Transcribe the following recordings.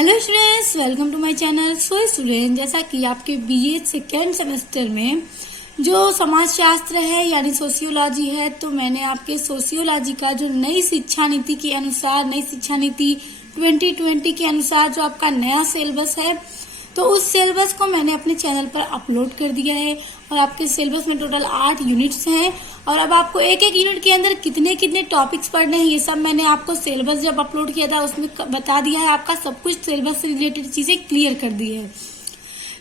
Hello students, welcome to my channel. So student, जैसा कि आपके बीए सेकेंड सेमेस्टर में जो समाजशास्त्र है यानी सोशियोलॉजी है, तो मैंने आपके सोशियोलॉजी का जो नई शिक्षा नीति के अनुसार, नई शिक्षा नीति 2020 के अनुसार जो आपका नया सिलेबस है, तो उस सिलेबस को मैंने अपने चैनल पर अपलोड कर दिया है। और आपके सिलेबस में टोटल 8 यूनिट्स हैं और अब आपको एक एक यूनिट के अंदर कितने कितने टॉपिक्स पढ़ने हैं, ये सब मैंने आपको सिलेबस जब अपलोड किया था उसमें बता दिया है। आपका सब कुछ सिलेबस से रिलेटेड चीजें क्लियर कर दी है।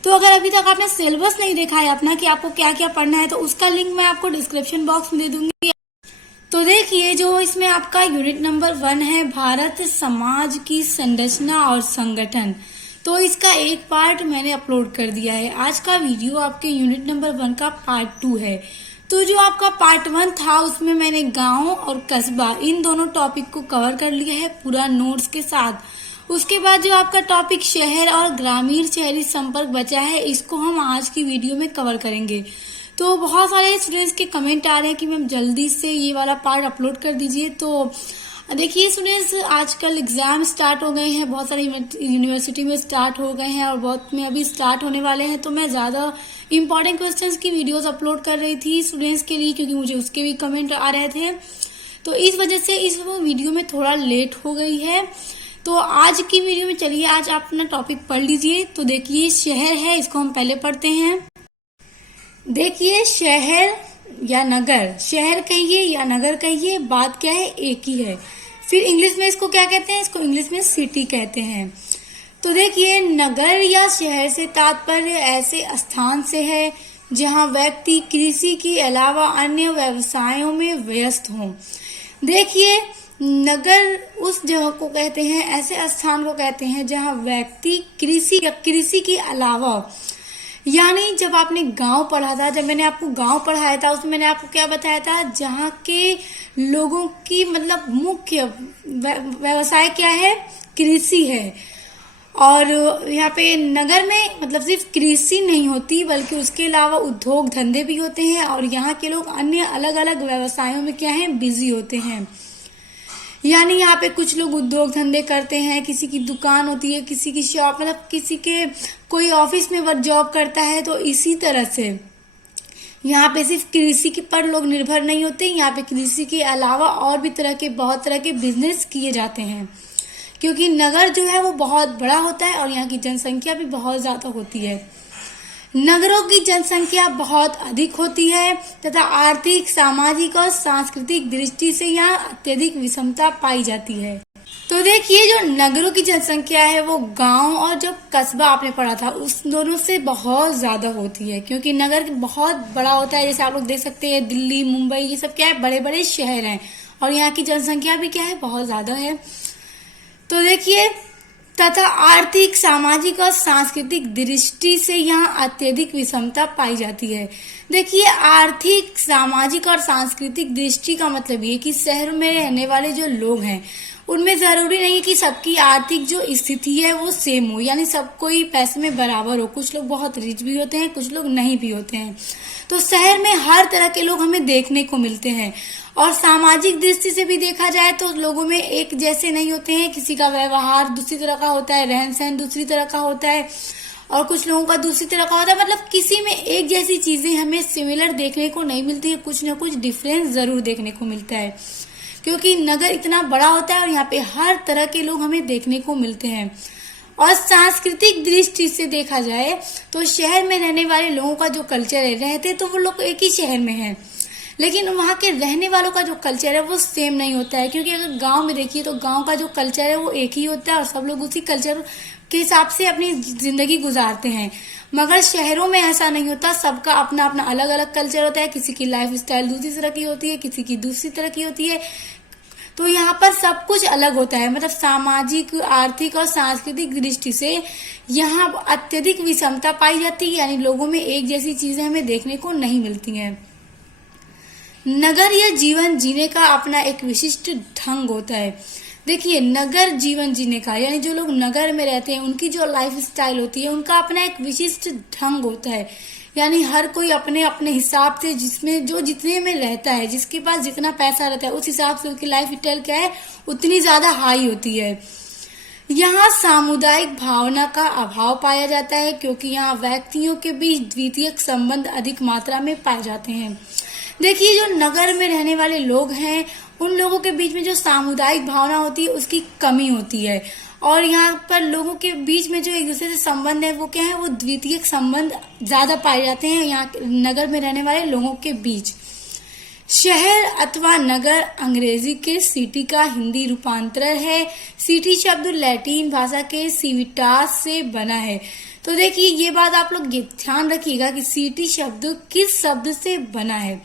तो अगर अभी तक आपने सिलेबस नहीं देखा है अपना कि आपको क्या क्या पढ़ना है, तो उसका लिंक मैं आपको डिस्क्रिप्शन बॉक्स में दे दूंगी। तो देखिए, जो इसमें आपका यूनिट नंबर 1 है, भारत समाज की संरचना और संगठन, तो इसका एक पार्ट मैंने अपलोड कर दिया है। आज का वीडियो आपके यूनिट नंबर 1 का पार्ट 2 है। तो जो आपका पार्ट 1 था उसमें मैंने गांव और कस्बा इन दोनों टॉपिक को कवर कर लिया है पूरा नोट्स के साथ। उसके बाद जो आपका टॉपिक शहर और ग्रामीण शहरी संपर्क बचा है, इसको हम आज की वीडियो में कवर करेंगे। तो बहुत सारे स्टूडेंट्स के कमेंट आ रहे हैं कि मैम जल्दी से ये वाला पार्ट अपलोड कर दीजिए। तो देखिए स्टूडेंट्स, आजकल एग्जाम स्टार्ट हो गए हैं, बहुत सारी यूनिवर्सिटी में स्टार्ट हो गए हैं और बहुत में अभी स्टार्ट होने वाले हैं। तो मैं ज़्यादा इंपॉर्टेंट क्वेश्चंस की वीडियोस अपलोड कर रही थी स्टूडेंट्स के लिए, क्योंकि मुझे उसके भी कमेंट आ रहे थे। तो इस वजह से इस वीडियो में थोड़ा लेट हो गई है। तो आज की वीडियो में चलिए, आज आप अपना टॉपिक पढ़ लीजिए। तो देखिए, शहर है, इसको हम पहले पढ़ते हैं। देखिए, शहर या नगर, शहर कहिए या नगर कहिए, बात क्या है, एक ही है। फिर इंग्लिश में इसको क्या कहते हैं, इसको इंग्लिश में सिटी कहते हैं। तो देखिए, नगर या शहर से तात्पर्य ऐसे स्थान से है जहां व्यक्ति कृषि के अलावा अन्य व्यवसायों में व्यस्त हों। देखिए, नगर उस जगह को कहते हैं, ऐसे स्थान को कहते हैं जहां व्यक्ति कृषि या कृषि के अलावा, यानी जब आपने गांव पढ़ा था, जब मैंने आपको गांव पढ़ाया था, उसमें मैंने आपको क्या बताया था, जहां के लोगों की मतलब मुख्य व्यवसाय क्या है, कृषि है। और यहाँ पे नगर में मतलब सिर्फ कृषि नहीं होती, बल्कि उसके अलावा उद्योग धंधे भी होते हैं और यहाँ के लोग अन्य अलग अलग व्यवसायों में क्या है, बिजी होते हैं। यानी यहाँ पे कुछ लोग उद्योग धंधे करते हैं, किसी की दुकान होती है, किसी की शॉप, मतलब किसी के कोई ऑफिस में वर्क जॉब करता है। तो इसी तरह से यहाँ पे सिर्फ कृषि पर लोग निर्भर नहीं होते, यहाँ पे कृषि के अलावा और भी बहुत तरह के बिजनेस किए जाते हैं, क्योंकि नगर जो है वो बहुत बड़ा होता है और यहाँ की जनसंख्या भी बहुत ज्यादा होती है। नगरों की जनसंख्या बहुत अधिक होती है तथा आर्थिक, सामाजिक और सांस्कृतिक दृष्टि से यहाँ अत्यधिक विषमता पाई जाती है। तो देखिए, जो नगरों की जनसंख्या है वो गांव और जो कस्बा आपने पढ़ा था उस दोनों से बहुत ज्यादा होती है, क्योंकि नगर बहुत बड़ा होता है। जैसे आप लोग देख सकते हैं, दिल्ली, मुंबई, ये सब क्या है, बड़े बड़े शहर हैं और यहाँ की जनसंख्या भी क्या है, बहुत ज्यादा है। तो देखिए, तथा आर्थिक, सामाजिक और सांस्कृतिक दृष्टि से यहाँ अत्यधिक विषमता पाई जाती है। देखिए, आर्थिक, सामाजिक और सांस्कृतिक दृष्टि का मतलब ये कि शहर में रहने वाले जो लोग हैं उनमें जरूरी नहीं कि सबकी आर्थिक जो स्थिति है वो सेम हो, यानी सब कोई पैसे में बराबर हो। कुछ लोग बहुत रिच भी होते हैं, कुछ लोग नहीं भी होते हैं। तो शहर में हर तरह के लोग हमें देखने को मिलते हैं और सामाजिक दृष्टि से भी देखा जाए तो लोगों में एक जैसे नहीं होते हैं। किसी का व्यवहार दूसरी तरह का होता है, रहन सहन दूसरी तरह का होता है और कुछ लोगों का दूसरी तरह का होता है। मतलब किसी में एक जैसी चीजें हमें सिमिलर देखने को नहीं मिलती है, कुछ ना कुछ डिफरेंस जरूर देखने को मिलता है, क्योंकि नगर इतना बड़ा होता है और यहाँ पे हर तरह के लोग हमें देखने को मिलते हैं। और सांस्कृतिक दृष्टि से देखा जाए तो शहर में रहने वाले लोगों का जो कल्चर है, रहते तो वो लोग एक ही शहर में हैं, लेकिन वहाँ के रहने वालों का जो कल्चर है वो सेम नहीं होता है। क्योंकि अगर गांव में देखिए तो गांव का जो कल्चर है वो एक ही होता है और सब लोग उसी कल्चर के हिसाब से अपनी जिंदगी गुजारते हैं। मगर शहरों में ऐसा नहीं होता, सबका अपना अपना अलग अलग कल्चर होता है। किसी की लाइफ स्टाइल दूसरी तरह की होती है, किसी की दूसरी तरह की होती है। तो यहाँ पर सब कुछ अलग होता है, मतलब सामाजिक, आर्थिक और सांस्कृतिक दृष्टि से यहाँ अत्यधिक विषमता पाई जाती है, यानी लोगों में एक जैसी चीजें हमें देखने को नहीं मिलती हैं। नगर या जीवन जीने का अपना एक विशिष्ट ढंग होता है। देखिए, नगर जीवन जीने का यानी जो लोग नगर में रहते हैं उनकी जो लाइफ स्टाइल होती है उनका अपना एक विशिष्ट ढंग होता है। यानी हर कोई अपने अपने हिसाब से जिसमें जो जितने में रहता है, जिसके पास जितना पैसा रहता है उस हिसाब से उसकी लाइफ स्टाइल क्या है, उतनी ज्यादा हाई होती है। यहाँ सामुदायिक भावना का अभाव पाया जाता है क्योंकि यहाँ व्यक्तियों के बीच द्वितीयक संबंध अधिक मात्रा में पाए जाते हैं। देखिए, जो नगर में रहने वाले लोग हैं उन लोगों के बीच में जो सामुदायिक भावना होती है उसकी कमी होती है, और यहाँ पर लोगों के बीच में जो एक दूसरे से संबंध है वो क्या है, वो द्वितीयक संबंध ज्यादा पाए जाते हैं यहाँ नगर में रहने वाले लोगों के बीच। शहर अथवा नगर अंग्रेजी के सिटी का हिंदी रूपांतर है। सिटी शब्द लैटिन भाषा के सिविटास से बना है। तो देखिए, ये बात आप लोग ध्यान रखिएगा कि सिटी शब्द किस शब्द से बना है।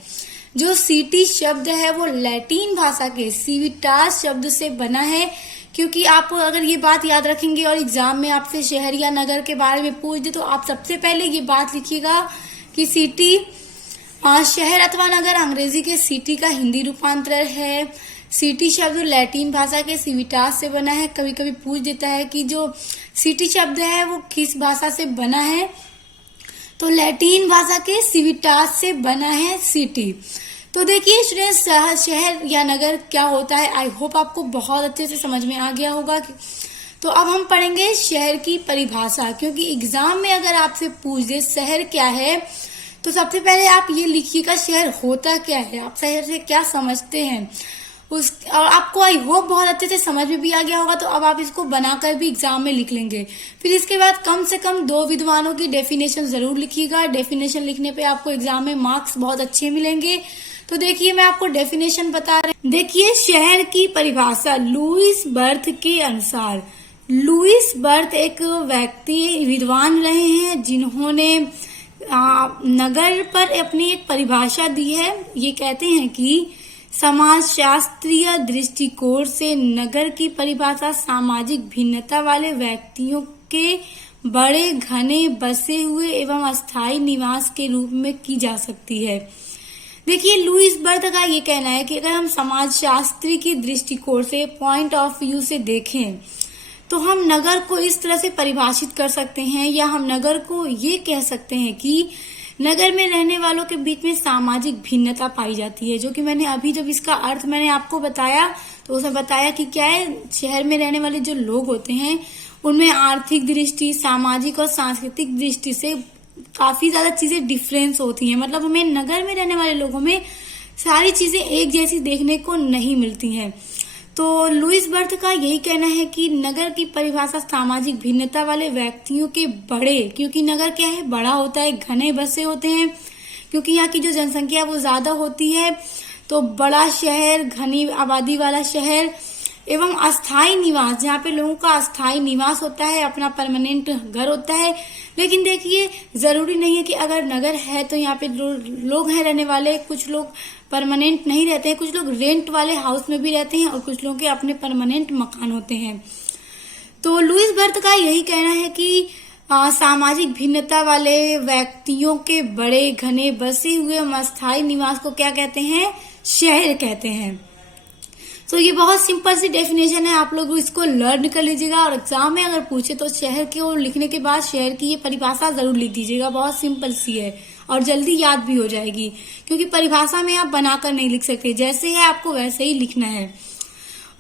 जो सिटी शब्द है वो लैटिन भाषा के सिविटास शब्द से बना है, क्योंकि आप अगर ये बात याद रखेंगे और एग्जाम में आपसे शहर या नगर के बारे में पूछ दे तो आप सबसे पहले ये बात लिखिएगा कि सिटी शहर अथवा नगर अंग्रेजी के सिटी का हिंदी रूपांतर है। सिटी शब्द लैटिन भाषा के सिविटास से बना है। कभी कभी पूछ देता है कि जो सिटी शब्द है वो किस भाषा से बना है, तो लैटिन भाषा के सिविटास से बना है सिटी। तो देखिए स्टूडेंट्स, शहर या नगर क्या होता है, आई होप आपको बहुत अच्छे से समझ में आ गया होगा। तो अब हम पढ़ेंगे शहर की परिभाषा, क्योंकि एग्जाम में अगर आपसे पूछ दे शहर क्या है तो सबसे पहले आप ये लिखिएगा शहर होता क्या है, आप शहर से क्या समझते हैं और आपको आई होप बहुत अच्छे से समझ में भी आ गया होगा। तो अब आप इसको बनाकर भी एग्जाम में लिख लेंगे। फिर इसके बाद कम से कम 2 विद्वानों की डेफिनेशन जरूर लिखिएगा। डेफिनेशन लिखने पे आपको एग्जाम में मार्क्स बहुत अच्छे मिलेंगे। तो देखिए, मैं आपको डेफिनेशन बता रही हूँ। देखिए, शहर की परिभाषा लुईस बर्थ के अनुसार। लुईस बर्थ एक व्यक्ति विद्वान रहे हैं जिन्होंने नगर पर अपनी एक परिभाषा दी है। ये कहते हैं कि समाजशास्त्रीय दृष्टिकोण से नगर की परिभाषा सामाजिक भिन्नता वाले व्यक्तियों के बड़े घने बसे हुए एवं अस्थायी निवास के रूप में की जा सकती है। देखिए, लुईस बर्थ का ये कहना है कि अगर हम समाजशास्त्री की दृष्टिकोण से पॉइंट ऑफ व्यू से देखें तो हम नगर को इस तरह से परिभाषित कर सकते हैं, या हम नगर को ये कह सकते हैं कि नगर में रहने वालों के बीच में सामाजिक भिन्नता पाई जाती है। जो कि मैंने अभी जब इसका अर्थ मैंने आपको बताया तो उसमें बताया कि क्या है, शहर में रहने वाले जो लोग होते हैं उनमें आर्थिक दृष्टि, सामाजिक और सांस्कृतिक दृष्टि से काफी ज्यादा चीजें डिफरेंस होती हैं। मतलब हमें नगर में रहने वाले लोगों में सारी चीजें एक जैसी देखने को नहीं मिलती हैं। तो लुईस बर्थ का यही कहना है कि नगर की परिभाषा सामाजिक भिन्नता वाले व्यक्तियों के बड़े, क्योंकि नगर क्या है, बड़ा होता है, घने बसे होते हैं, क्योंकि यहाँ की जो जनसंख्या वो ज्यादा होती है। तो बड़ा शहर, घनी आबादी वाला शहर एवं अस्थायी निवास, जहाँ पे लोगों का अस्थायी निवास होता है, अपना परमानेंट घर होता है। लेकिन देखिए, जरूरी नहीं है कि अगर नगर है तो यहाँ पे लोग हैं रहने वाले, कुछ लोग परमानेंट नहीं रहते हैं, कुछ लोग रेंट वाले हाउस में भी रहते हैं और कुछ लोगों के अपने परमानेंट मकान होते हैं। तो लुईस बर्थ का यही कहना है कि सामाजिक भिन्नता वाले व्यक्तियों के बड़े घने बसे हुए अस्थायी निवास को क्या कहते हैं, शहर कहते हैं। तो ये बहुत सिंपल सी डेफिनेशन है, आप लोग इसको लर्न कर लीजिएगा और एग्जाम में अगर पूछे तो शहर के और लिखने के बाद शहर की ये परिभाषा जरूर लिख दीजिएगा। बहुत सिंपल सी है और जल्दी याद भी हो जाएगी, क्योंकि परिभाषा में आप बनाकर नहीं लिख सकते, जैसे है आपको वैसे ही लिखना है।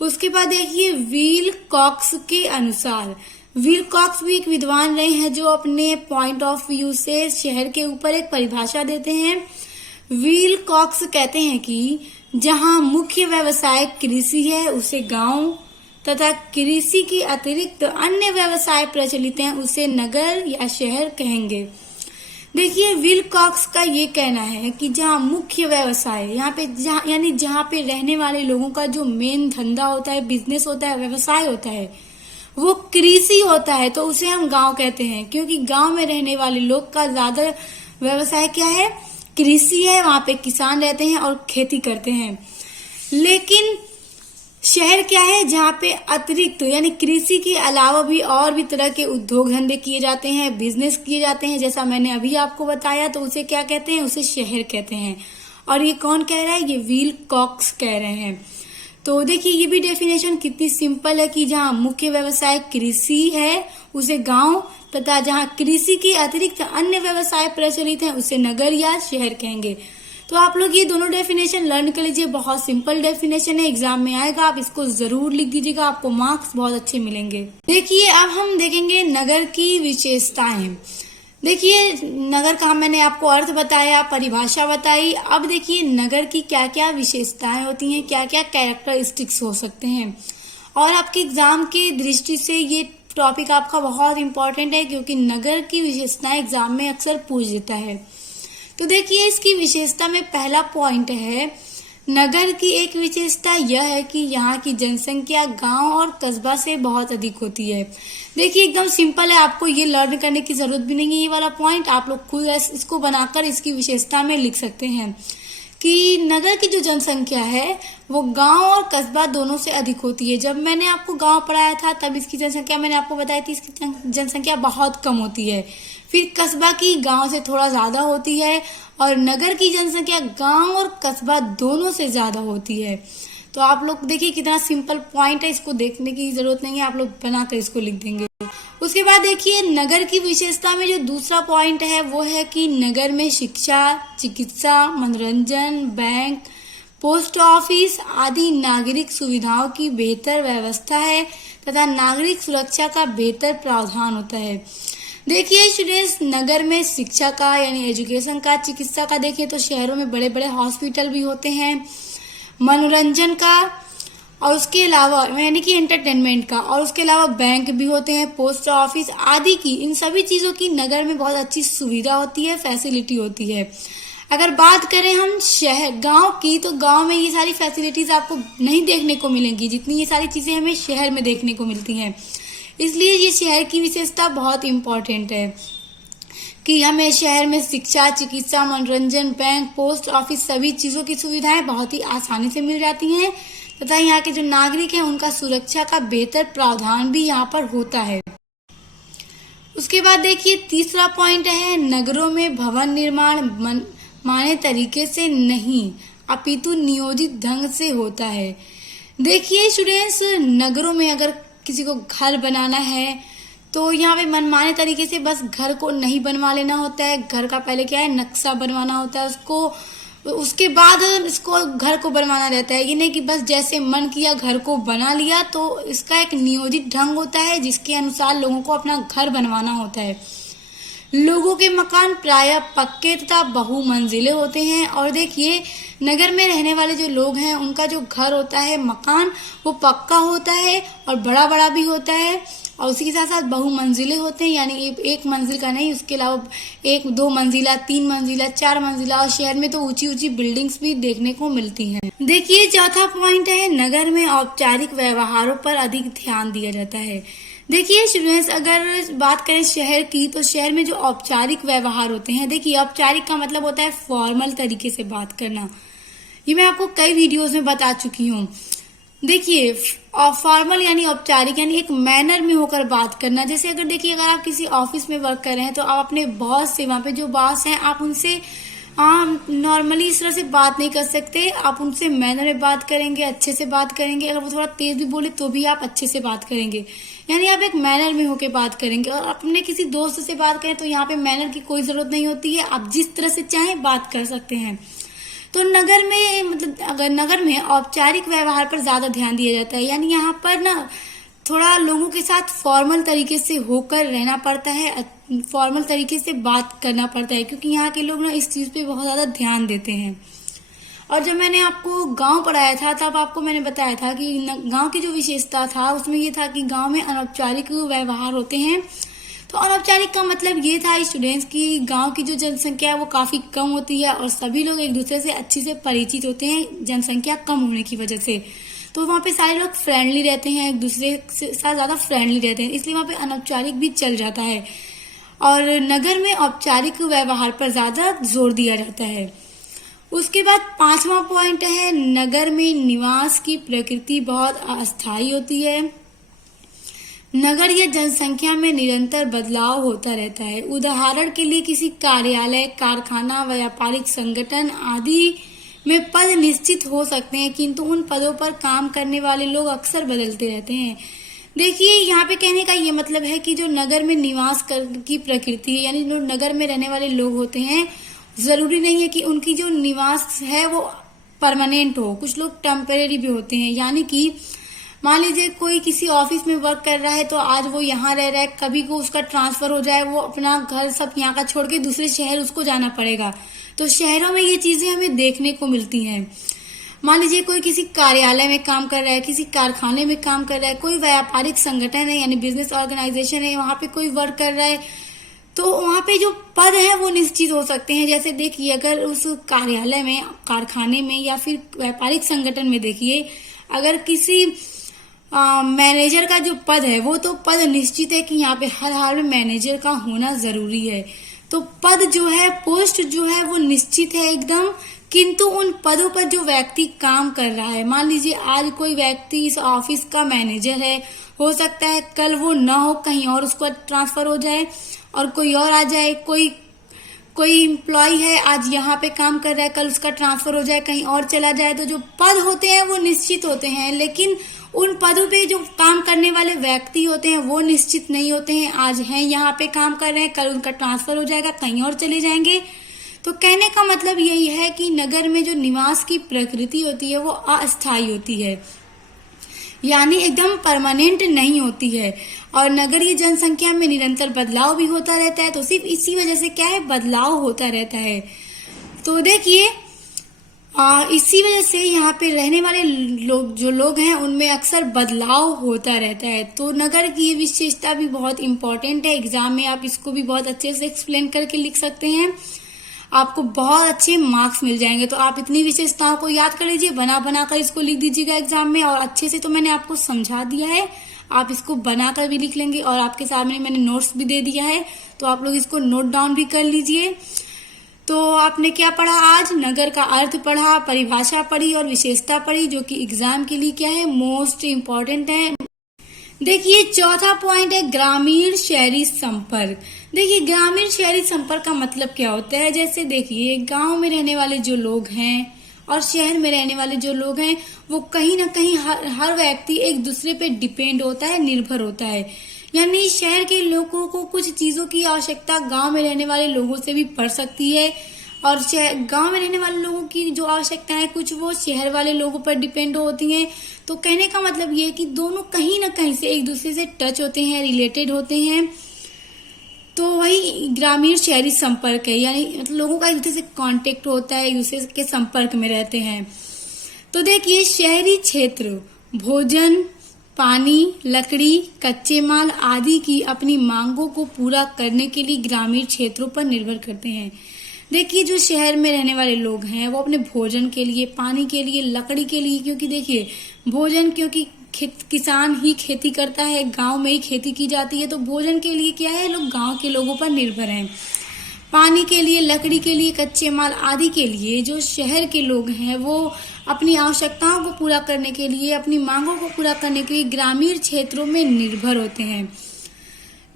उसके बाद देखिए, विल कॉक्स के अनुसार, विल कॉक्स भी एक विद्वान रहे हैं जो अपने पॉइंट ऑफ व्यू से शहर के ऊपर एक परिभाषा देते हैं। विल कॉक्स कहते हैं कि जहां मुख्य व्यवसाय कृषि है उसे गांव, तथा कृषि के अतिरिक्त अन्य व्यवसाय प्रचलित हैं उसे नगर या शहर कहेंगे। देखिए, विल कॉक्स का ये कहना है कि जहाँ मुख्य व्यवसाय, यहाँ पे जहाँ पे रहने वाले लोगों का जो मेन धंधा होता है, बिजनेस होता है, व्यवसाय होता है, वो कृषि होता है, तो उसे हम गांव कहते हैं, क्योंकि गांव में रहने वाले लोग का ज्यादा व्यवसाय क्या है, कृषि है। वहां पे किसान रहते हैं और खेती करते हैं। लेकिन शहर क्या है, जहाँ पे अतिरिक्त यानी कृषि के अलावा भी और भी तरह के उद्योग धंधे किए जाते हैं, बिजनेस किए जाते हैं, जैसा मैंने अभी आपको बताया, तो उसे क्या कहते हैं, उसे शहर कहते हैं। और ये कौन कह रहा है, ये विल कॉक्स कह रहे हैं। तो देखिए, ये भी डेफिनेशन कितनी सिंपल है कि जहाँ मुख्य व्यवसाय कृषि है उसे गांव, तथा जहाँ कृषि के अतिरिक्त अन्य व्यवसाय प्रचलित हैं उसे नगर या शहर कहेंगे। तो आप लोग ये दोनों डेफिनेशन लर्न कर लीजिए, बहुत सिंपल डेफिनेशन है, एग्जाम में आएगा, आप इसको जरूर लिख दीजिएगा, आपको मार्क्स बहुत अच्छे मिलेंगे। देखिए अब हम देखेंगे नगर की विशेषताएं। देखिए नगर का मैंने आपको अर्थ बताया, परिभाषा बताई। अब देखिए नगर की क्या क्या विशेषताएं होती हैं, क्या क्या कैरेक्टरिस्टिक्स हो सकते हैं। और आपके एग्जाम की दृष्टि से ये टॉपिक आपका बहुत इंपॉर्टेंट है, क्योंकि नगर की विशेषताएं एग्जाम में अक्सर पूछ देता है। तो देखिए इसकी विशेषता में पहला पॉइंट है, नगर की एक विशेषता यह है कि यहाँ की जनसंख्या गांव और कस्बा से बहुत अधिक होती है। देखिए एकदम सिंपल है, आपको ये लर्न करने की जरूरत भी नहीं है। ये वाला पॉइंट आप लोग खुद इसको बनाकर इसकी विशेषता में लिख सकते हैं कि नगर की जो जनसंख्या है वो गांव और कस्बा दोनों से अधिक होती है। जब मैंने आपको गांव पढ़ाया था तब इसकी जनसंख्या मैंने आपको बताई थी, इसकी जनसंख्या बहुत कम होती है। फिर कस्बा की गांव से थोड़ा ज्यादा होती है, और नगर की जनसंख्या गांव और कस्बा दोनों से ज्यादा होती है। तो आप लोग देखिए कितना सिंपल पॉइंट है, इसको देखने की जरूरत नहीं है, आप लोग बनाकर इसको लिख देंगे। उसके बाद देखिए नगर की विशेषता में जो दूसरा पॉइंट है वो है कि नगर में शिक्षा, चिकित्सा, मनोरंजन, बैंक, पोस्ट ऑफिस आदि नागरिक सुविधाओं की बेहतर व्यवस्था है तथा नागरिक सुरक्षा का बेहतर प्रावधान होता है। देखिए स्टूडेंट्स, नगर में शिक्षा का यानी एजुकेशन का, चिकित्सा का देखें तो शहरों में बड़े बड़े हॉस्पिटल भी होते हैं, मनोरंजन का और उसके अलावा यानी कि एंटरटेनमेंट का, और उसके अलावा बैंक भी होते हैं, पोस्ट ऑफिस आदि की, इन सभी चीजों की नगर में बहुत अच्छी सुविधा होती है, फैसिलिटी होती है। अगर बात करें हम शहर गांव की, तो गांव में ये सारी फैसिलिटीज आपको नहीं देखने को मिलेंगी जितनी ये सारी चीजें हमें शहर में देखने को मिलती हैं। इसलिए ये शहर की विशेषता बहुत इम्पोर्टेंट है कि हमें शहर में शिक्षा, चिकित्सा, मनोरंजन, बैंक, पोस्ट ऑफिस सभी चीजों की सुविधाएं बहुत ही आसानी से मिल जाती हैं तथा यहाँ के जो नागरिक हैं उनका सुरक्षा का बेहतर प्रावधान भी यहाँ पर होता है। उसके बाद देखिए तीसरा पॉइंट है, नगरों में भवन निर्माण माने तरीके से नहीं अपितु नियोजित ढंग से होता है। देखिए स्टूडेंट्स, नगरों में अगर किसी को घर बनाना है तो यहाँ पे मनमाने तरीके से बस घर को नहीं बनवा लेना होता है। घर का पहले क्या है, नक्शा बनवाना होता है उसको, उसके बाद इसको घर को बनवाना रहता है। ये नहीं कि बस जैसे मन किया घर को बना लिया, तो इसका एक नियोजित ढंग होता है जिसके अनुसार लोगों को अपना घर बनवाना होता है। लोगों के मकान प्रायः पक्के तथा बहुमंजिले होते हैं। और देखिए नगर में रहने वाले जो लोग हैं उनका जो घर होता है, मकान, वो पक्का होता है और बड़ा बड़ा भी होता है, और उसी के साथ साथ बहुमंजिले होते हैं, यानी एक मंजिल का नहीं, उसके अलावा 1, 2 मंजिला, 3 मंजिला, 4 मंजिला, और शहर में तो ऊंची ऊंची बिल्डिंग्स भी देखने को मिलती हैं। देखिए चौथा पॉइंट है, नगर में औपचारिक व्यवहारों पर अधिक ध्यान दिया जाता है। देखिए स्टूडेंट्स, अगर बात करें शहर की, तो शहर में जो औपचारिक व्यवहार होते हैं, देखिए औपचारिक का मतलब होता है फॉर्मल तरीके से बात करना। ये मैं आपको कई वीडियोस में बता चुकी हूँ। देखिए फॉर्मल यानी औपचारिक यानी एक मैनर में होकर बात करना। जैसे अगर देखिए अगर आप किसी ऑफिस में वर्क कर रहे हैं तो आप अपने बॉस से, वहां पे जो बॉस हैं, आप उनसे नॉर्मली इस तरह से बात नहीं कर सकते। आप उनसे मैनर में बात करेंगे, अच्छे से बात करेंगे। अगर वो थोड़ा तेज भी बोले तो भी आप अच्छे से बात करेंगे, यानी आप एक मैनर में होकर बात करेंगे। और अपने किसी दोस्त से बात करें तो यहाँ पे मैनर की कोई जरूरत नहीं होती है, आप जिस तरह से चाहें बात कर सकते हैं। तो नगर में मतलब अगर नगर में औपचारिक व्यवहार पर ज्यादा ध्यान दिया जाता है, यानी यहाँ पर ना थोड़ा लोगों के साथ फॉर्मल तरीके से होकर रहना पड़ता है, फॉर्मल तरीके से बात करना पड़ता है, क्योंकि यहाँ के लोग ना इस चीज पे बहुत ज्यादा ध्यान देते हैं। और जब मैंने आपको गांव पढ़ाया था तब आपको मैंने बताया था कि गांव की जो विशेषता था उसमें ये था कि गांव में अनौपचारिक व्यवहार होते हैं। तो अनौपचारिक का मतलब ये था स्टूडेंट्स कि गांव की जो जनसंख्या है वो काफी कम होती है और सभी लोग एक दूसरे से अच्छे से परिचित होते हैं जनसंख्या कम होने की वजह से। तो वहाँ पे सारे लोग फ्रेंडली रहते हैं, एक दूसरे से साथ ज्यादा फ्रेंडली रहते हैं, इसलिए वहाँ पे अनौपचारिक भी चल जाता है। और नगर में औपचारिक व्यवहार पर ज्यादा जोर दिया जाता है। उसके बाद 5वां पॉइंट है, नगर में निवास की प्रकृति बहुत अस्थायी होती है। नगर या जनसंख्या में निरंतर बदलाव होता रहता है। उदाहरण के लिए किसी कार्यालय, कारखाना, व्यापारिक संगठन आदि में पद निश्चित हो सकते हैं, किंतु उन पदों पर काम करने वाले लोग अक्सर बदलते रहते हैं। देखिए यहाँ पे कहने का ये मतलब है कि जो नगर में निवास की प्रकृति है, यानी जो नगर में रहने वाले लोग होते हैं जरूरी नहीं है कि उनकी जो निवास है वो परमानेंट हो, कुछ लोग टेम्परेरी भी होते हैं। यानी कि मान लीजिए कोई किसी ऑफिस में वर्क कर रहा है तो आज वो यहाँ रह रहा है, कभी को उसका ट्रांसफर हो जाए, वो अपना घर सब यहाँ का छोड़ के दूसरे शहर उसको जाना पड़ेगा। तो शहरों में ये चीजें हमें देखने को मिलती हैं। मान लीजिए कोई किसी कार्यालय में काम कर रहा है, किसी कारखाने में काम कर रहा है, कोई व्यापारिक संगठन है यानी बिजनेस ऑर्गेनाइजेशन है, वहां पे कोई वर्क कर रहा है, तो वहां पे जो पद है वो निश्चित हो सकते हैं। जैसे देखिए अगर उस कार्यालय में, कारखाने में या फिर व्यापारिक संगठन में देखिए, अगर किसी मैनेजर का जो पद है वो तो पद निश्चित है कि यहाँ पे हर हाल में मैनेजर का होना जरूरी है। तो पद जो है, पोस्ट जो है वो निश्चित है एकदम, किंतु उन पदों पर जो व्यक्ति काम कर रहा है, मान लीजिए आज कोई व्यक्ति इस ऑफिस का मैनेजर है, हो सकता है कल वो ना हो, कहीं और उसको ट्रांसफर हो जाए और कोई और आ जाए। कोई एम्प्लॉय है आज यहाँ पे काम कर रहा है, कल उसका ट्रांसफर हो जाए, कहीं और चला जाए। तो जो पद होते हैं वो निश्चित होते हैं, लेकिन उन पदों पे जो काम करने वाले व्यक्ति होते हैं वो निश्चित नहीं होते हैं। आज हैं यहाँ पे काम कर रहे हैं, कल उनका ट्रांसफर हो जाएगा, कहीं और चले जाएंगे। तो कहने का मतलब यही है कि नगर में जो निवास की प्रकृति होती है वो अस्थायी होती है, यानी एकदम परमानेंट नहीं होती है। और नगरीय जनसंख्या में निरंतर बदलाव भी होता रहता है, तो सिर्फ इसी वजह से क्या है, बदलाव होता रहता है। तो देखिए इसी वजह से यहाँ पे रहने वाले लोग हैं उनमें अक्सर बदलाव होता रहता है। तो नगर की ये विशेषता भी बहुत इंपॉर्टेंट है, एग्जाम में आप इसको भी बहुत अच्छे से एक्सप्लेन करके लिख सकते हैं, आपको बहुत अच्छे मार्क्स मिल जाएंगे। तो आप इतनी विशेषताओं को याद कर लीजिए, बना बना कर इसको लिख दीजिएगा एग्जाम में। और अच्छे से तो मैंने आपको समझा दिया है, आप इसको बनाकर भी लिख लेंगे और आपके सामने मैंने नोट्स भी दे दिया है, तो आप लोग इसको नोट डाउन भी कर लीजिए। तो आपने क्या पढ़ा आज, नगर का अर्थ पढ़ा, परिभाषा पढ़ी और विशेषता पढ़ी, जो कि एग्जाम के लिए क्या है, मोस्ट इम्पोर्टेंट है। देखिए चौथा पॉइंट है ग्रामीण शहरी संपर्क। देखिए ग्रामीण शहरी संपर्क का मतलब क्या होता है, जैसे देखिए गांव में रहने वाले जो लोग हैं और शहर में रहने वाले जो लोग हैं वो कहीं ना कहीं हर व्यक्ति एक दूसरे पे डिपेंड होता है, निर्भर होता है। यानी शहर के लोगों को कुछ चीजों की आवश्यकता गांव में रहने वाले लोगों से भी पड़ सकती है, और गांव में रहने वाले लोगों की जो आवश्यकता है कुछ वो शहर वाले लोगों पर डिपेंड होती हैं। तो कहने का मतलब ये है कि दोनों कहीं ना कहीं से एक दूसरे से टच होते हैं, रिलेटेड होते हैं। तो वही ग्रामीण शहरी संपर्क है, यानी मतलब लोगों का एक दूसरे से कांटेक्ट होता है, एक दूसरे के संपर्क में रहते हैं। तो देखिए शहरी क्षेत्र भोजन, पानी, लकड़ी, कच्चे माल आदि की अपनी मांगों को पूरा करने के लिए ग्रामीण क्षेत्रों पर निर्भर करते हैं। देखिए जो शहर में रहने वाले लोग हैं वो अपने भोजन के लिए, पानी के लिए, लकड़ी के लिए, क्योंकि देखिए भोजन, क्योंकि किसान ही खेती करता है, गांव में ही खेती की जाती है, तो भोजन के लिए क्या है, लोग गांव के लोगों पर निर्भर हैं। पानी के लिए, लकड़ी के लिए, कच्चे माल आदि के लिए जो शहर के लोग हैं वो अपनी आवश्यकताओं को पूरा करने के लिए, अपनी मांगों को पूरा करने के लिए ग्रामीण क्षेत्रों में निर्भर होते हैं,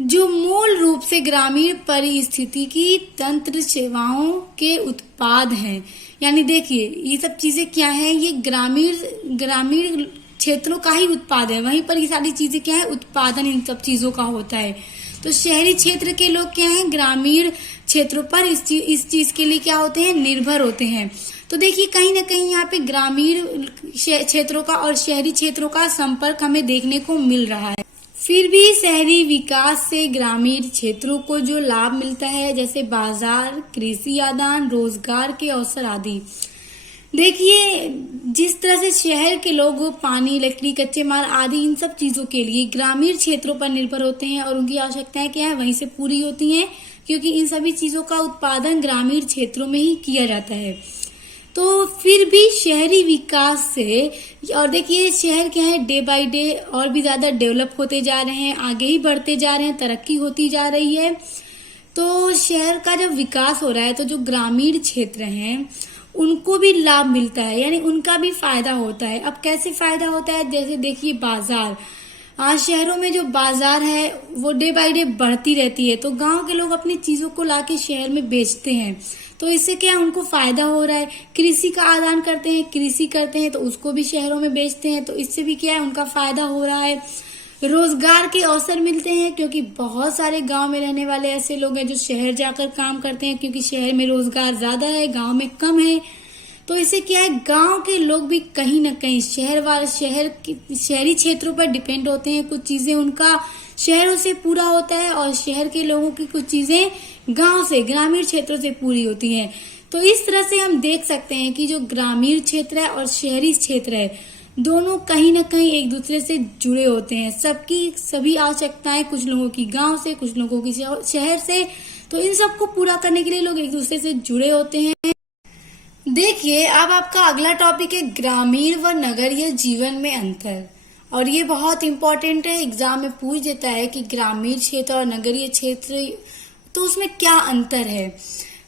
जो मूल रूप से ग्रामीण परिस्थितिकी तंत्र सेवाओं के उत्पाद हैं। यानी देखिए ये सब चीजें क्या है, ये ग्रामीण क्षेत्रों का ही उत्पाद है, वहीं पर ये सारी चीजें क्या है, उत्पादन इन सब चीजों का होता है। तो शहरी क्षेत्र के लोग क्या हैं, ग्रामीण क्षेत्रों पर इस चीज के लिए क्या होते हैं, निर्भर होते हैं। तो देखिए कहीं ना कहीं यहाँ पे ग्रामीण क्षेत्रों का और शहरी क्षेत्रों का संपर्क हमें देखने को मिल रहा है। फिर भी शहरी विकास से ग्रामीण क्षेत्रों को जो लाभ मिलता है, जैसे बाजार, कृषि आदान, रोजगार के अवसर आदि। देखिए जिस तरह से शहर के लोग पानी, लकड़ी, कच्चे माल आदि इन सब चीजों के लिए ग्रामीण क्षेत्रों पर निर्भर होते हैं और उनकी आवश्यकताएं क्या है, वहीं से पूरी होती हैं, क्योंकि इन सभी चीजों का उत्पादन ग्रामीण क्षेत्रों में ही किया जाता है। तो फिर भी शहरी विकास से, और देखिए शहर क्या है, डे बाय डे और भी ज्यादा डेवलप होते जा रहे हैं, आगे ही बढ़ते जा रहे हैं, तरक्की होती जा रही है। तो शहर का जब विकास हो रहा है तो जो ग्रामीण क्षेत्र हैं उनको भी लाभ मिलता है, यानी उनका भी फायदा होता है। अब कैसे फायदा होता है, जैसे देखिए बाजार, आज शहरों में जो बाजार है वो डे बाय डे बढ़ती रहती है, तो गांव के लोग अपनी चीजों को लाके शहर में बेचते हैं, तो इससे क्या उनको फायदा हो रहा है। कृषि का आदान करते हैं, कृषि करते हैं तो उसको भी शहरों में बेचते हैं, तो इससे भी क्या है, उनका फायदा हो रहा है। रोजगार के अवसर मिलते हैं, क्योंकि बहुत सारे गांव में रहने वाले ऐसे लोग हैं जो शहर जाकर काम करते हैं, क्योंकि शहर में रोजगार ज्यादा है, गांव में कम है। तो इससे क्या है, गांव के लोग भी कहीं ना कहीं शहरी क्षेत्रों पर डिपेंड होते हैं। कुछ चीजें उनका शहरों से पूरा होता है और शहर के लोगों की कुछ चीजें गांव से, ग्रामीण क्षेत्रों से पूरी होती हैं। तो इस तरह से हम देख सकते हैं कि जो ग्रामीण क्षेत्र है और शहरी क्षेत्र है, दोनों कहीं ना कहीं एक दूसरे से जुड़े होते हैं। सबकी सभी आवश्यकताएं, कुछ लोगों की गांव से, कुछ लोगों की शहर से, तो इन सबको पूरा करने के लिए लोग एक दूसरे से जुड़े होते हैं। देखिए, अब आपका अगला टॉपिक है ग्रामीण व नगरीय जीवन में अंतर। और ये बहुत इंपॉर्टेंट है, एग्जाम में पूछ देता है कि ग्रामीण क्षेत्र और नगरीय क्षेत्र, तो उसमें क्या अंतर है।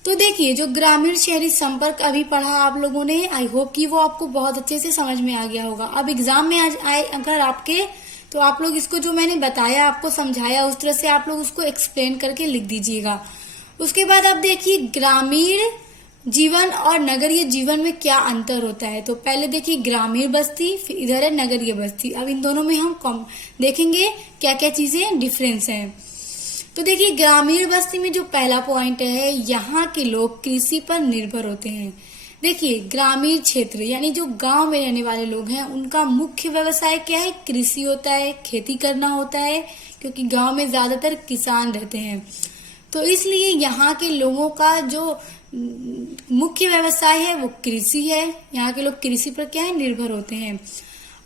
तो देखिए, जो ग्रामीण शहरी संपर्क अभी पढ़ा आप लोगों ने, आई होप कि वो आपको बहुत अच्छे से समझ में आ गया होगा। अब एग्जाम में आज आए अगर आपके, तो आप लोग इसको जो मैंने बताया, आपको समझाया, उस तरह से आप लोग उसको एक्सप्लेन करके लिख दीजिएगा। उसके बाद आप देखिए ग्रामीण जीवन और नगरीय जीवन में क्या अंतर होता है। तो पहले देखिए ग्रामीण बस्ती, फिर इधर है नगरीय बस्ती। अब इन दोनों में हम देखेंगे क्या क्या चीजें डिफरेंस है। तो देखिए, ग्रामीण बस्ती में जो पहला पॉइंट है, यहाँ के लोग कृषि पर निर्भर होते हैं। देखिए, ग्रामीण क्षेत्र यानी जो गांव में रहने वाले लोग हैं, उनका मुख्य व्यवसाय क्या है, कृषि होता है, खेती करना होता है, क्योंकि गांव में ज्यादातर किसान रहते हैं। तो इसलिए यहाँ के लोगों का जो मुख्य व्यवसाय है वो कृषि है। यहाँ के लोग कृषि पर क्या है, निर्भर होते हैं।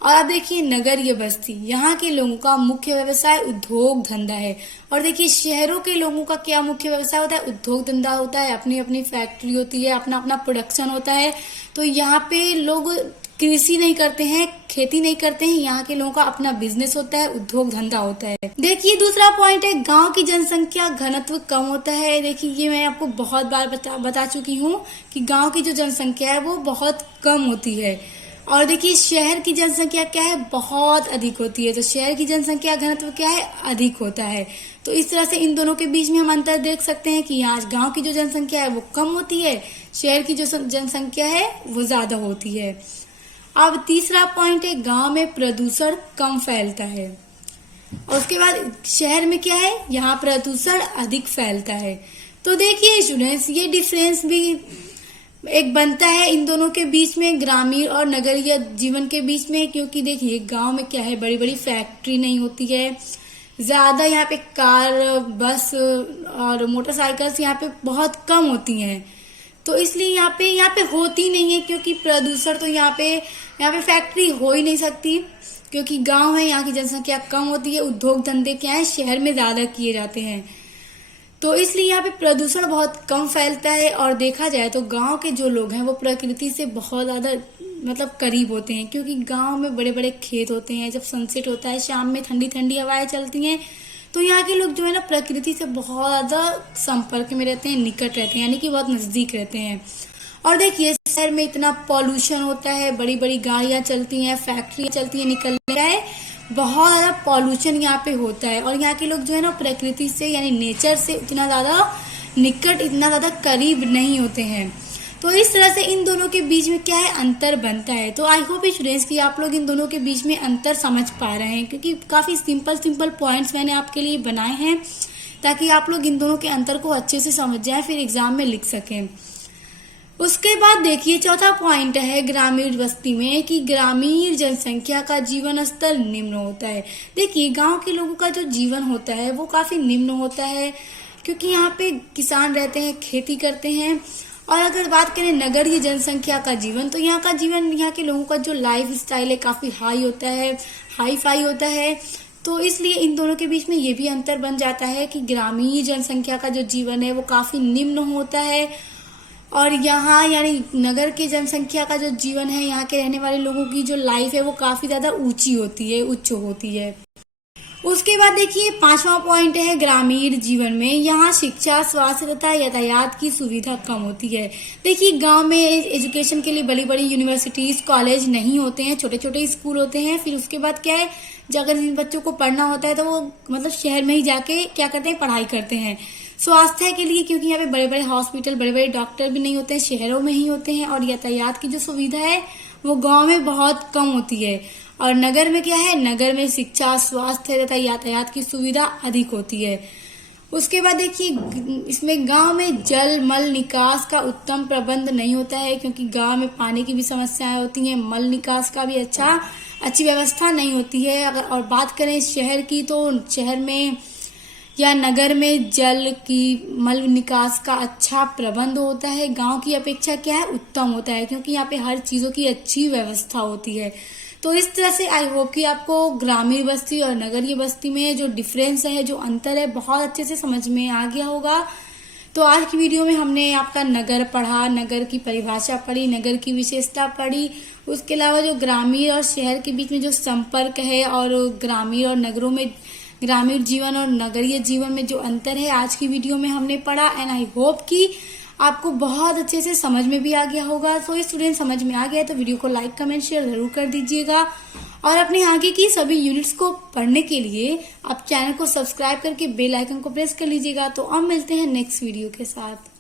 और अब देखिए नगरीय बस्ती, यहाँ के लोगों का मुख्य व्यवसाय उद्योग धंधा है। और देखिए शहरों के लोगों का क्या मुख्य व्यवसाय होता है, उद्योग धंधा होता है, अपनी अपनी फैक्ट्री होती है, अपना अपना प्रोडक्शन होता है। तो यहाँ पे लोग कृषि नहीं करते हैं, खेती नहीं करते हैं, यहाँ के लोगों का अपना बिजनेस होता है, उद्योग धंधा होता है। देखिए दूसरा पॉइंट है, गांव की जनसंख्या घनत्व कम होता है। देखिए ये मैं आपको बहुत बार बता चुकी हूँ कि गांव की जो जनसंख्या है वो बहुत कम होती है। और देखिए शहर की जनसंख्या क्या है, बहुत अधिक होती है। तो शहर की जनसंख्या घनत्व क्या है, अधिक होता है। तो इस तरह से इन दोनों के बीच में हम अंतर देख सकते हैं कि यहाँ गांव की जो जनसंख्या है वो कम होती है, शहर की जो जनसंख्या है वो ज्यादा होती है। अब तीसरा पॉइंट है, गांव में प्रदूषण कम फैलता है। और उसके बाद शहर में क्या है, यहाँ प्रदूषण अधिक फैलता है। तो देखिए स्टूडेंट्स, ये डिफरेंस भी एक बनता है इन दोनों के बीच में, ग्रामीण और नगरीय जीवन के बीच में। क्योंकि देखिए गांव में क्या है, बड़ी बड़ी फैक्ट्री नहीं होती है, ज्यादा यहाँ पे कार, बस और मोटरसाइकिल्स यहाँ पे बहुत कम होती हैं। तो इसलिए यहाँ पे होती नहीं है, क्योंकि प्रदूषण तो यहाँ पे फैक्ट्री हो ही नहीं सकती, क्योंकि गांव है, यहाँ की जनसंख्या कम होती है। उद्योग धंधे क्या है, शहर में ज्यादा किए जाते हैं। तो इसलिए यहाँ पे प्रदूषण बहुत कम फैलता है। और देखा जाए तो गांव के जो लोग हैं वो प्रकृति से बहुत ज्यादा करीब होते हैं, क्योंकि गांव में बड़े बड़े खेत होते हैं। जब सनसेट होता है, शाम में ठंडी ठंडी हवाएं चलती हैं, तो यहाँ के लोग जो है ना प्रकृति से बहुत ज्यादा संपर्क में रहते हैं, निकट रहते हैं, यानी कि बहुत नजदीक रहते हैं। और देखिए शहर में इतना पॉल्यूशन होता है, बड़ी बड़ी गाड़ियां चलती हैं, फैक्ट्रियां चलती हैं, निकलने है, बहुत ज्यादा पॉल्यूशन यहाँ पे होता है। और यहाँ के लोग जो है ना प्रकृति से यानी नेचर से इतना ज्यादा निकट, इतना ज्यादा करीब नहीं होते हैं। तो इस तरह से इन दोनों के बीच में क्या है, अंतर बनता है। तो आई होप स्टूडेंट्स कि आप लोग इन दोनों के बीच में अंतर समझ पा रहे हैं, क्योंकि काफी सिंपल पॉइंट्स मैंने आपके लिए बनाए हैं, ताकि आप लोग इन दोनों के अंतर को अच्छे से समझ जाए, फिर एग्जाम में लिख सकें। उसके बाद देखिए चौथा पॉइंट है ग्रामीण बस्ती में, कि ग्रामीण जनसंख्या का जीवन स्तर निम्न होता है। देखिए गांव के लोगों का जो जीवन होता है वो काफी निम्न होता है, क्योंकि यहाँ पे किसान रहते हैं, खेती करते हैं। और अगर बात करें नगरीय जनसंख्या का जीवन, तो यहाँ का जीवन, यहाँ के लोगों का जो लाइफ स्टाइल है काफी हाई होता है, हाई फाई होता है। तो इसलिए इन दोनों के बीच में ये भी अंतर बन जाता है कि ग्रामीण जनसंख्या का जो जीवन है वो काफी निम्न होता है, और यहाँ यानी नगर के जनसंख्या का जो जीवन है, यहाँ के रहने वाले लोगों की जो लाइफ है वो काफी ज्यादा ऊंची होती है, उच्च होती है। उसके बाद देखिए पांचवा पॉइंट है ग्रामीण जीवन में, यहाँ शिक्षा, स्वास्थ्य तथा यातायात की सुविधा कम होती है। देखिए गांव में एजुकेशन के लिए बड़ी बड़ी यूनिवर्सिटीज, कॉलेज नहीं होते हैं, छोटे छोटे स्कूल होते हैं। फिर उसके बाद क्या है, अगर जिन बच्चों को पढ़ना होता है तो वो शहर में ही जाके क्या करते हैं, पढ़ाई करते हैं स्वास्थ्य के लिए, क्योंकि यहाँ पे बड़े बड़े हॉस्पिटल, बड़े बड़े डॉक्टर भी नहीं होते हैं, शहरों में ही होते हैं। और यातायात की जो सुविधा है वो गांव में बहुत कम होती है। और नगर में क्या है, नगर में शिक्षा, स्वास्थ्य तथा यातायात की सुविधा अधिक होती है। उसके बाद देखिए इसमें गांव में जल मल निकास का उत्तम प्रबंध नहीं होता है, क्योंकि गांव में पानी की भी समस्याएं होती हैं, मल निकास का भी अच्छी व्यवस्था नहीं होती है। अगर और बात करें शहर की, तो शहर में या नगर में जल की मल निकास का अच्छा प्रबंध होता है। गांव की अपेक्षा क्या है, उत्तम होता है, क्योंकि यहाँ पे हर चीजों की अच्छी व्यवस्था होती है। तो इस तरह से आई होप कि आपको ग्रामीण बस्ती और नगरीय बस्ती में जो डिफरेंस है, जो अंतर है, बहुत अच्छे से समझ में आ गया होगा। तो आज की वीडियो में हमने आपका नगर पढ़ा, नगर की परिभाषा पढ़ी, नगर की विशेषता पढ़ी, उसके अलावा जो ग्रामीण और शहर के बीच में जो संपर्क है और ग्रामीण और नगरों में, ग्रामीण जीवन और नगरीय जीवन में जो अंतर है, आज की वीडियो में हमने पढ़ा। एंड आई होप कि आपको बहुत अच्छे से समझ में भी आ गया होगा। तो स्टूडेंट समझ में आ गया तो वीडियो को लाइक कमेंट शेयर जरूर कर दीजिएगा, और अपने आगे की सभी यूनिट्स को पढ़ने के लिए आप चैनल को सब्सक्राइब करके बेल आइकन को प्रेस कर लीजिएगा। तो अब मिलते हैं नेक्स्ट वीडियो के साथ।